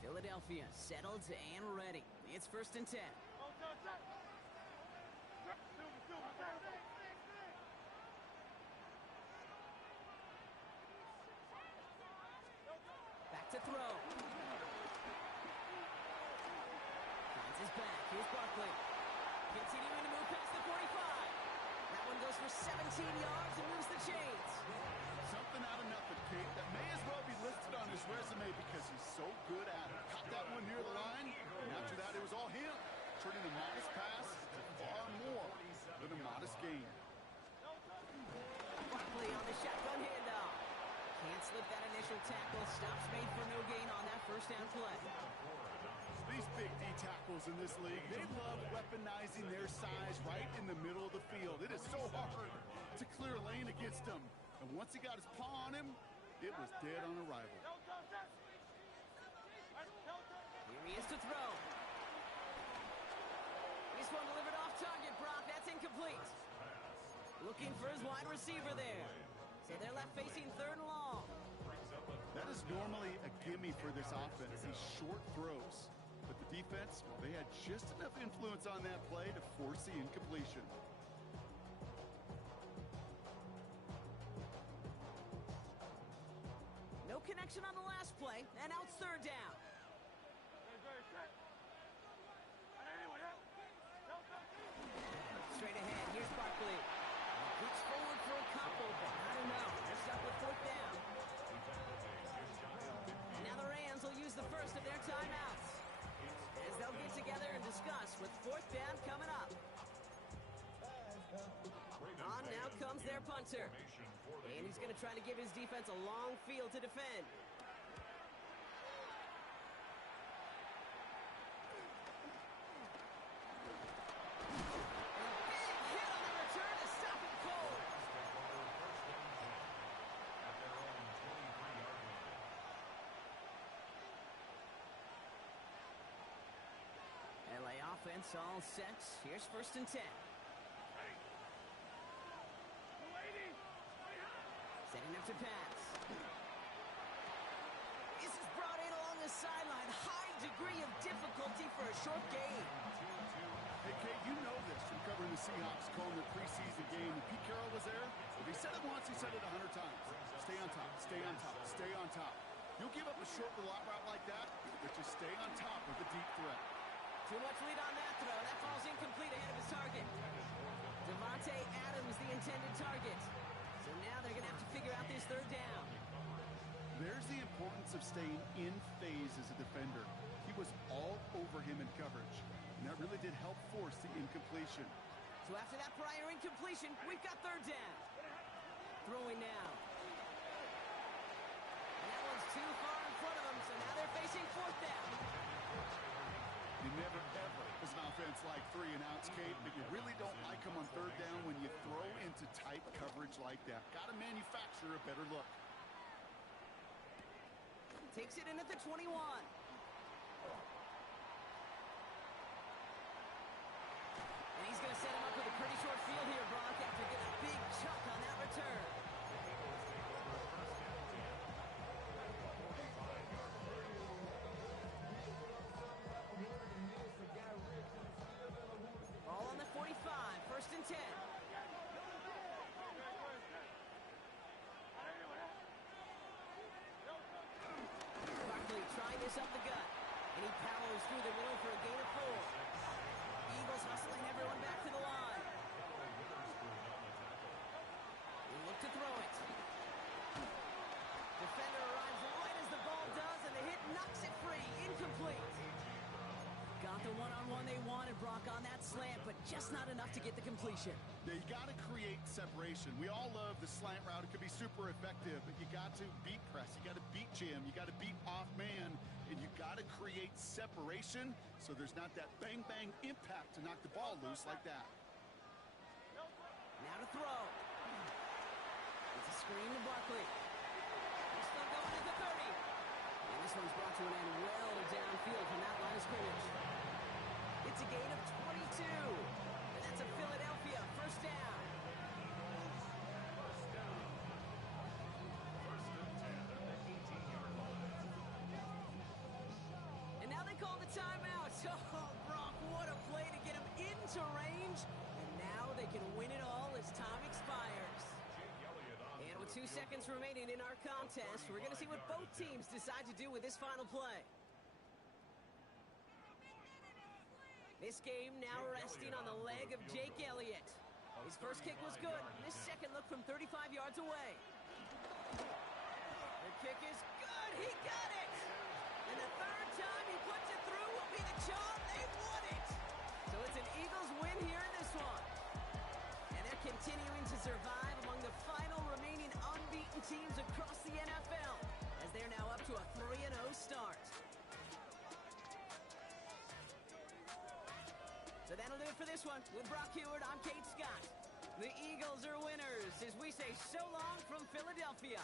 Philadelphia settled and ready. It's 1st and 10. Back to throw. Finds his back. Here's Barkley. Continuing to move past the 45. That one goes for 17 yards and moves the chains. Something out of nothing, Kate, that may as well be listed on his resume because he's so good at it. Caught that one near the line, and after that it was all him, turning a modest pass to far more than a modest gain. Barkley on the shotgun handoff. Can't slip that initial tackle. Stops made for no gain on that 1st down play. These big D tackles in this league, they love weaponizing their size right in the middle of the field. It is so hard to clear a lane against them. And once he got his paw on him, it was dead on arrival. Here he is to throw. This one delivered off target, Brock. That's incomplete. Looking for his wide receiver there. So they're left facing 3rd and long. That is normally a gimme for this offense, these short throws. But the defense, well, they had just enough influence on that play to force the incompletion. No connection on the last play, and now it's 3rd down. together and discuss with fourth down coming up. On now comes their punter. And he's going to try to give his defense a long field to defend. LA offense all set. Here's 1st and 10. Setting up to pass. This is brought in along the sideline. High degree of difficulty for a short gain. Hey, Kate, you know this from covering the Seahawks, calling their preseason game. When Pete Carroll was there, if he said it once, he said it 100 times. Stay on top, stay on top, stay on top. You'll give up a short route like that, but just stay on top with the deep threat. Too much lead on that throw. That falls incomplete ahead of his target. Devontae Adams, the intended target. So now they're going to have to figure out this 3rd down. There's the importance of staying in phase as a defender. He was all over him in coverage, and that really did help force the incompletion. So after that prior incompletion, we've got 3rd down. Throwing now. And that one's too far in front of them, so now they're facing 4th down. You never, ever, as an offense, like 3-and-outs, Kate, but you really don't like them on 3rd down when you throw into tight coverage like that. Got to manufacture a better look. Takes it in at the 21. And he's going to set him up with a pretty short field here, Brock, after getting a big chunk on that return. Ball on the 45, 1st and 10. Barkley trying this up the gut, and he powers through the middle for a gain of 4. Eagles hustling everyone back to the line. They look to throw it. Defender arrives right as the ball does, and the hit knocks it free. Incomplete. Got the one-on-one they wanted, Brock, on that slant, but just not enough to get the completion. Yeah, you got to create separation. We all love the slant route. It could be super effective, but you got to beat press. You got to beat jam. You got to beat off man, and you got to create separation so there's not that bang-bang impact to knock the ball loose like that. Now to throw. It's a screen to Barkley. He's still going at the 30. And this one's brought to an end well downfield from that line of scrimmage. It's a gain of 22. And that's a Philadelphia 1st down. And now they call the timeout. Oh, Brock, what a play to get him into range. And now they can win it all as time expires. And with 2 seconds remaining in our contest, we're going to see what both teams decide to do with this final play. This game now resting on the leg of Jake Elliott. His first kick was good. This second look from 35 yards away. The kick is good. He got it. And the 3rd time he puts it through will be the charm. They won it. So it's an Eagles win here in this one. And they're continuing to survive among the final remaining unbeaten teams across the NFL, as they're now up to a 3-0 start. So that'll do it for this one. With Brock Heward, I'm Kate Scott. The Eagles are winners as we say so long from Philadelphia.